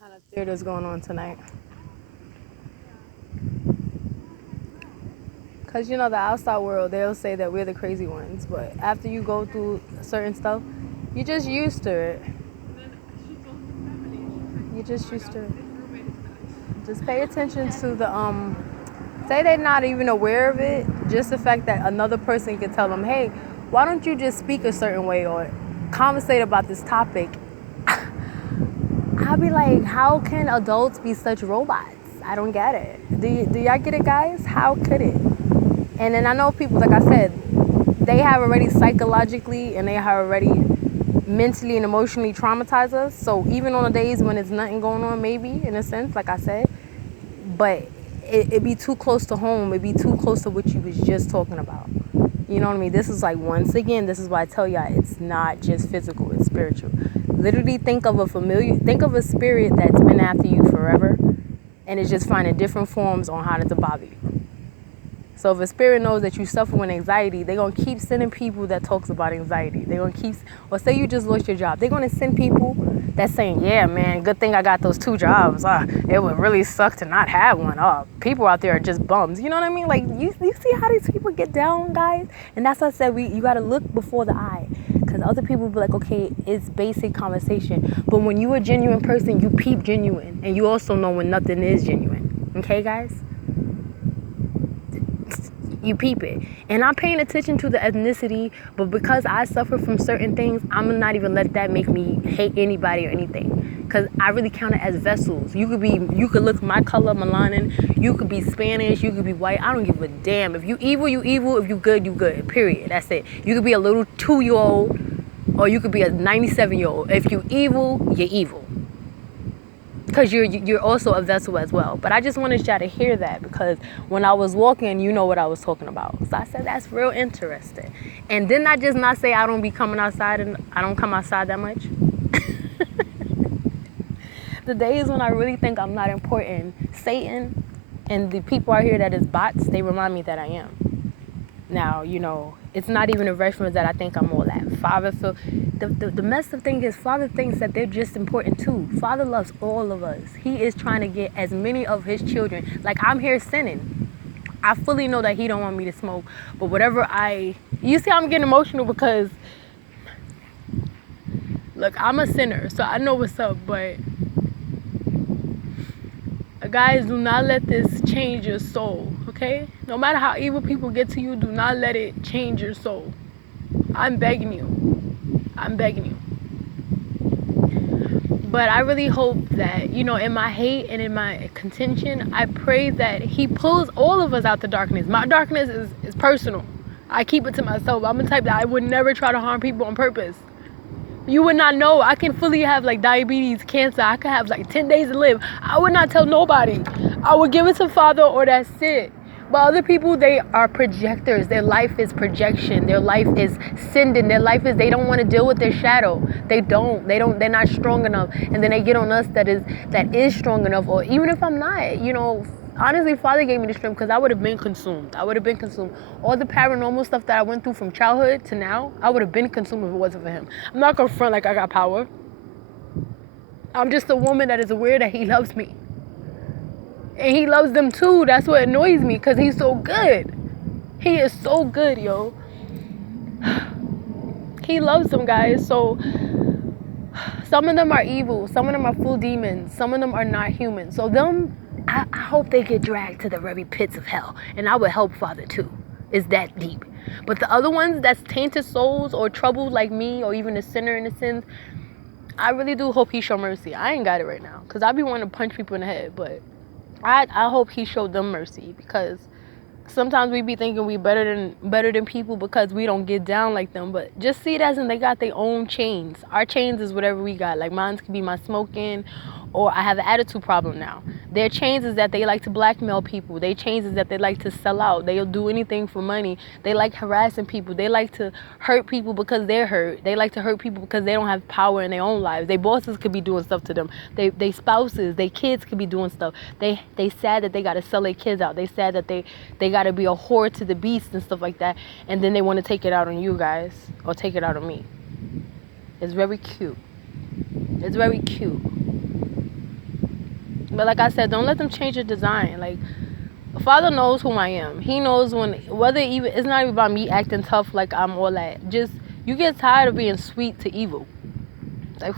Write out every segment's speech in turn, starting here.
kind of theater's going on tonight. Because, you know, the outside world, they'll say that we're the crazy ones. But after you go through certain stuff, you're just used to it. You're just used to it. Just pay attention to the, say they're not even aware of it. Just the fact that another person can tell them, hey, why don't you just speak a certain way or conversate about this topic? I'll be like, how can adults be such robots? I don't get it. Do y'all get it, guys? How could it? And then I know people, like I said, they have already psychologically and they have already mentally and emotionally traumatized us. So even on the days when it's nothing going on, maybe, in a sense, like I said, but it'd be too close to home. It'd be too close to what you was just talking about. You know what I mean? This is like, once again, this is why I tell y'all, it's not just physical, it's spiritual. Literally think of a spirit that's been after you forever and it's just finding different forms on how to bother you. So if a spirit knows that you suffer with anxiety, they're going to keep sending people that talks about anxiety. They're going to keep, or say you just lost your job, they're going to send people that's saying, yeah, man, good thing I got those 2 jobs. It would really suck to not have one. People out there are just bums. You know what I mean? Like, you see how these people get down, guys? And that's why I said you got to look before the eye. Because other people be like, okay, it's basic conversation. But when you a genuine person, you peep genuine. And you also know when nothing is genuine. Okay, guys? You peep it. And I'm paying attention to the ethnicity, but because I suffer from certain things, I'm not even let that make me hate anybody or anything. Because I really count it as vessels. You could look my color, melanin, you could be Spanish, you could be white. I don't give a damn. If you evil, you evil. If you good, you good. Period. That's it. You could be a little 2-year-old or you could be a 97-year-old. If you evil, you're evil. Because you're also a vessel as well. But I just wanted y'all to hear that because when I was walking, you know what I was talking about. So I said, that's real interesting. And didn't I just not say I don't be coming outside and I don't come outside that much? The days when I really think I'm not important, Satan and the people out here that is bots, they remind me that I am. Now, you know, it's not even a reference that I think I'm all that. Father, so the messed up thing is Father thinks that they're just important too. Father loves all of us. He is trying to get as many of his children. Like, I'm here sinning. I fully know that he don't want me to smoke. But you see I'm getting emotional because, look, I'm a sinner. So I know what's up. But guys, do not let this change your soul. Okay? No matter how evil people get to you, do not let it change your soul. I'm begging you. I'm begging you. But I really hope that, you know, in my hate and in my contention, I pray that he pulls all of us out the darkness. My darkness is personal. I keep it to myself. I'm the type that I would never try to harm people on purpose. You would not know. I can fully have like diabetes, cancer. I could have like 10 days to live. I would not tell nobody. I would give it to Father or that's it. But other people, they are projectors. Their life is projection. Their life is sending. Their life is, they don't want to deal with their shadow. They're not strong enough. And then they get on us that is strong enough. Or even if I'm not, you know, honestly, Father gave me the strength because I would have been consumed. All the paranormal stuff that I went through from childhood to now, I would have been consumed if it wasn't for him. I'm not going to front like I got power. I'm just a woman that is aware that he loves me. And he loves them too. That's what annoys me because he's so good. He is so good, yo. He loves them, guys. So some of them are evil. Some of them are full demons. Some of them are not human. So I hope they get dragged to the very pits of hell. And I would help Father too. It's that deep. But the other ones that's tainted souls or troubled like me or even a sinner in the sins, I really do hope he show mercy. I ain't got it right now because I be wanting to punch people in the head, but I hope he showed them mercy because sometimes we be thinking we better than people because we don't get down like them. But just see it as in they got their own chains. Our chains is whatever we got. Like mine could be my smoking, or I have an attitude problem now. Their chains is that they like to blackmail people. Their chains is that they like to sell out. They'll do anything for money. They like harassing people. They like to hurt people because they're hurt. They like to hurt people because they don't have power in their own lives. Their bosses could be doing stuff to them. They spouses, their kids could be doing stuff. They sad that they got to sell their kids out. They sad that they got to be a whore to the beast and stuff like that. And then they want to take it out on you guys or take it out on me. It's very cute. It's very cute. But like I said, don't let them change your design. Like, Father knows who I am. He knows when, whether even, it's not even about me acting tough like I'm all that. Just, you get tired of being sweet to evil. Like,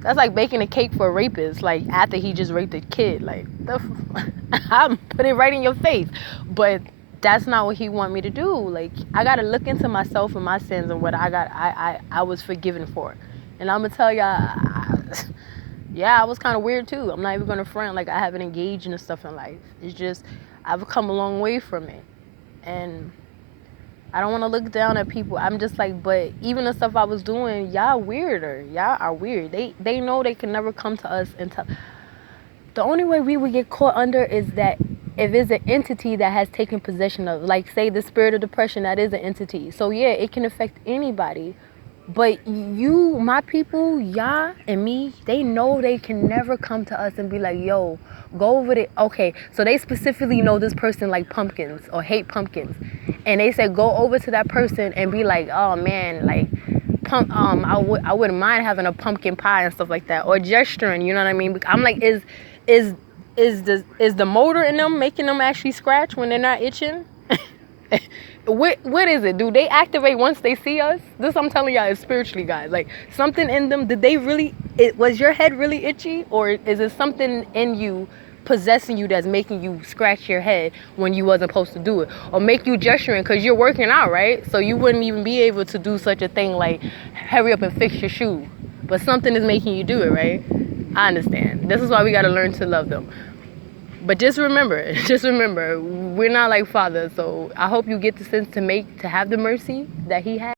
that's like baking a cake for a rapist, like after he just raped a kid. Like, I'm put it right in your face. But that's not what he want me to do. Like, I gotta look into myself and my sins and what I was forgiven for. And I'm gonna tell y'all, yeah, I was kind of weird too. I'm not even gonna front. Like, I haven't engaged in stuff in life. It's just, I've come a long way from it. And I don't want to look down at people. I'm just like, but even the stuff I was doing, y'all weirder. Y'all are weird. They know they can never come to us and tell. The only way we would get caught under is that if it's an entity that has taken possession of, like, say, the spirit of depression, that is an entity. So yeah, it can affect anybody. But you, my people, y'all and me, they know they can never come to us and be like, yo, go over there. Okay, so they specifically know this person like pumpkins or hate pumpkins. And they said, go over to that person and be like, oh man, like, I wouldn't mind having a pumpkin pie and stuff like that. Or gesturing, you know what I mean? I'm like, is the motor in them making them actually scratch when they're not itching? What is it? Do they activate once they see us? This I'm telling y'all is spiritually, guys. Like, something in them, did they really, was your head really itchy? Or is it something in you possessing you that's making you scratch your head when you wasn't supposed to do it? Or make you gesturing because you're working out, right? So you wouldn't even be able to do such a thing like hurry up and fix your shoe. But something is making you do it, right? I understand. This is why we got to learn to love them. But just remember, we're not like Father. So I hope you get the sense to have the mercy that he has.